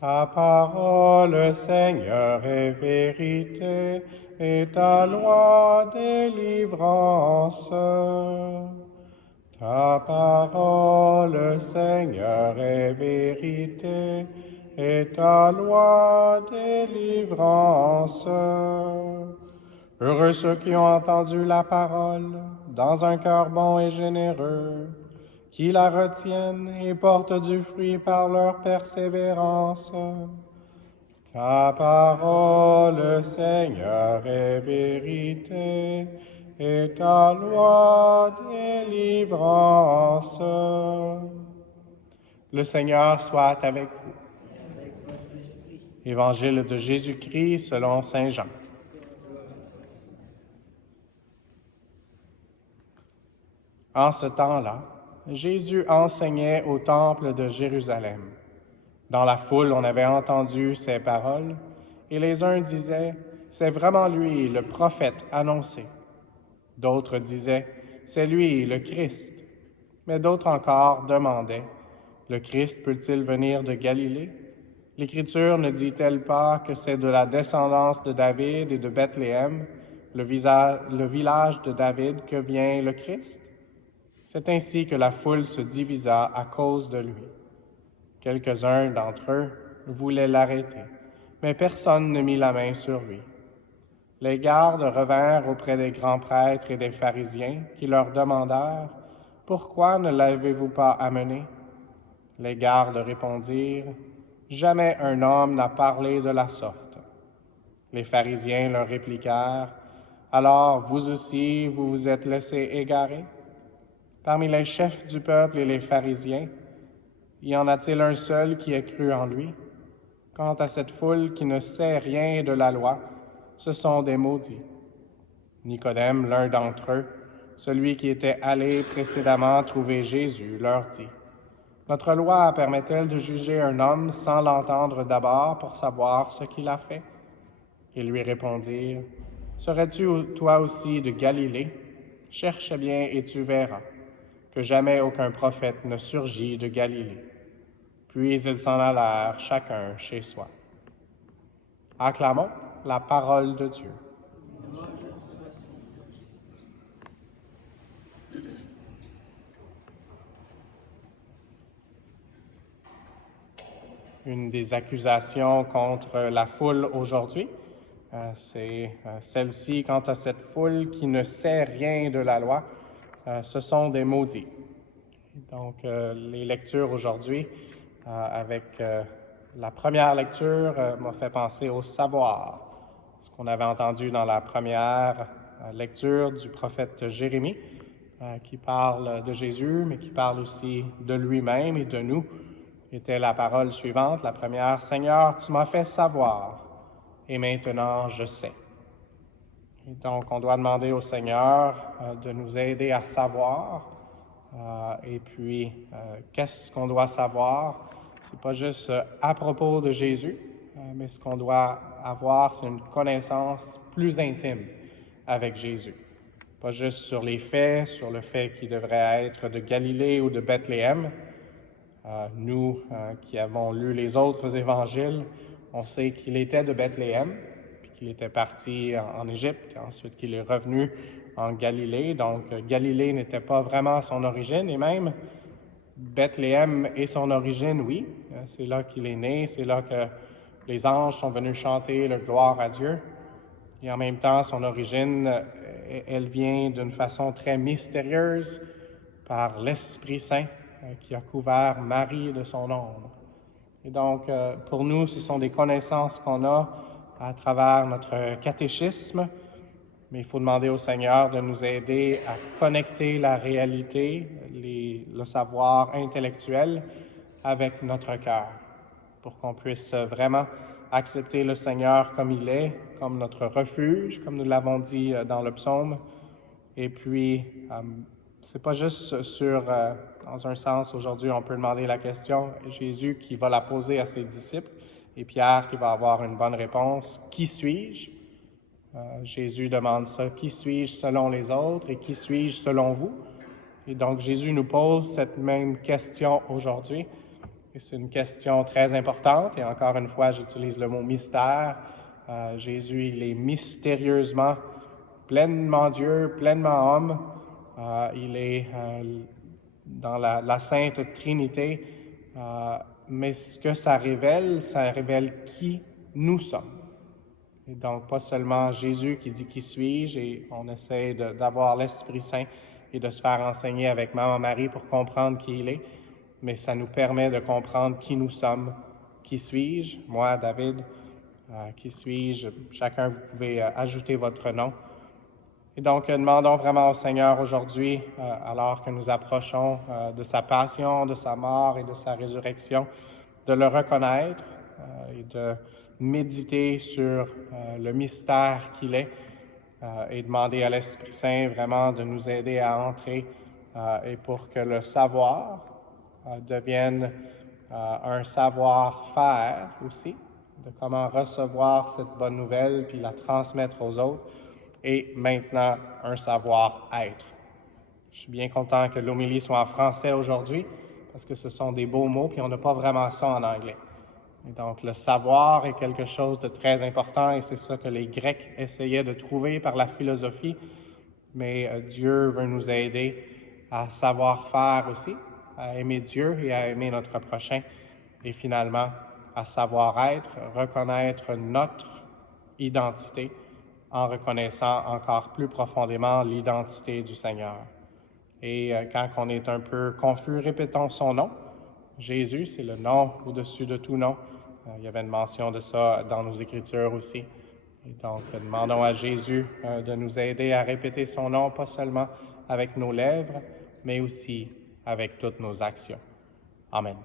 Ta parole, Seigneur, est vérité, et ta loi délivrance. Ta parole, Seigneur, est vérité, et ta loi délivrance. Heureux ceux qui ont entendu la parole dans un cœur bon et généreux, qui la retiennent et portent du fruit par leur persévérance. Ta parole, Seigneur, est vérité, et ta loi délivrance. Le Seigneur soit avec vous. Évangile de Jésus-Christ selon saint Jean. En ce temps-là, Jésus enseignait au temple de Jérusalem. Dans la foule, on avait entendu ces paroles, et les uns disaient, « C'est vraiment lui, le prophète annoncé. » D'autres disaient, « C'est lui, le Christ. » Mais d'autres encore demandaient, « Le Christ peut-il venir de Galilée? L'Écriture ne dit-elle pas que c'est de la descendance de David et de Bethléem, le village de David, que vient le Christ? » C'est ainsi que la foule se divisa à cause de lui. Quelques-uns d'entre eux voulaient l'arrêter, mais personne ne mit la main sur lui. Les gardes revinrent auprès des grands prêtres et des pharisiens qui leur demandèrent « Pourquoi ne l'avez-vous pas amené? » Les gardes répondirent « Jamais un homme n'a parlé de la sorte. » Les pharisiens leur répliquèrent « Alors vous aussi, vous vous êtes laissés égarer? Parmi les chefs du peuple et les pharisiens, y en a-t-il un seul qui ait cru en lui? Quant à cette foule qui ne sait rien de la loi, ce sont des maudits. » Nicodème, l'un d'entre eux, celui qui était allé précédemment trouver Jésus, leur dit, « Notre loi permet-elle de juger un homme sans l'entendre d'abord pour savoir ce qu'il a fait? » Ils lui répondirent, « Serais-tu toi aussi de Galilée? Cherche bien et tu verras que jamais aucun prophète ne surgit de Galilée. » Puis ils s'en allèrent chacun chez soi. Acclamons la parole de Dieu. Une des accusations contre la foule aujourd'hui, c'est celle-ci quant à cette foule qui ne sait rien de la loi. Ce sont des maudits. Donc, les lectures aujourd'hui, avec la première lecture, m'a fait penser au savoir, ce qu'on avait entendu dans la première lecture du prophète Jérémie, qui parle de Jésus, mais qui parle aussi de lui-même et de nous, était la parole suivante, la première, « Seigneur, tu m'as fait savoir, et maintenant je sais. » Et donc, on doit demander au Seigneur de nous aider à savoir. Et puis, qu'est-ce qu'on doit savoir? C'est pas juste à propos de Jésus, mais ce qu'on doit avoir, c'est une connaissance plus intime avec Jésus. Pas juste sur les faits, sur le fait qu'il devrait être de Galilée ou de Bethléem. Nous qui avons lu les autres évangiles, on sait qu'il était de Bethléem, puis qu'il était parti en Égypte, ensuite qu'il est revenu en Galilée. Donc, Galilée n'était pas vraiment son origine, et même Bethléem est son origine, oui. C'est là qu'il est né, c'est là que les anges sont venus chanter le gloire à Dieu. Et en même temps, son origine, elle vient d'une façon très mystérieuse par l'Esprit Saint qui a couvert Marie de son ombre. Et donc, pour nous, ce sont des connaissances qu'on a à travers notre catéchisme, mais il faut demander au Seigneur de nous aider à connecter la réalité, le savoir intellectuel avec notre cœur, pour qu'on puisse vraiment accepter le Seigneur comme il est, comme notre refuge, comme nous l'avons dit dans le psaume. Et puis, c'est pas juste dans un sens, aujourd'hui, on peut demander la question, Jésus qui va la poser à ses disciples, et Pierre qui va avoir une bonne réponse, « Qui suis-je? » Jésus demande ça, « Qui suis-je selon les autres et qui suis-je selon vous? » Et donc, Jésus nous pose cette même question aujourd'hui. Et c'est une question très importante, et encore une fois, j'utilise le mot mystère. Jésus, il est mystérieusement pleinement Dieu, pleinement homme. Il est dans la Sainte Trinité, mais ce que ça révèle qui nous sommes. Et donc, pas seulement Jésus qui dit « Qui suis-je » et on essaie d'avoir l'Esprit Saint et de se faire enseigner avec Maman Marie pour comprendre qui il est, mais ça nous permet de comprendre qui nous sommes. Qui suis-je? Moi, David. Qui suis-je? Chacun, vous pouvez ajouter votre nom. Et donc, demandons vraiment au Seigneur aujourd'hui, alors que nous approchons de sa passion, de sa mort et de sa résurrection, de le reconnaître et de méditer sur le mystère qu'il est et demander à l'Esprit Saint vraiment de nous aider à entrer et pour que le savoir devienne un savoir-faire aussi, de comment recevoir cette bonne nouvelle puis la transmettre aux autres, et maintenant un savoir-être. Je suis bien content que l'homélie soit en français aujourd'hui, parce que ce sont des beaux mots, puis on n'a pas vraiment ça en anglais. Et donc, le savoir est quelque chose de très important, et c'est ça que les Grecs essayaient de trouver par la philosophie, mais Dieu veut nous aider à savoir faire aussi, à aimer Dieu et à aimer notre prochain, et finalement à savoir être, reconnaître notre identité en reconnaissant encore plus profondément l'identité du Seigneur. Et quand on est un peu confus, répétons son nom. Jésus, c'est le nom au-dessus de tout nom. Il y avait une mention de ça dans nos Écritures aussi. Et donc, demandons à Jésus de nous aider à répéter son nom, pas seulement avec nos lèvres, mais aussi avec toutes nos actions. Amen.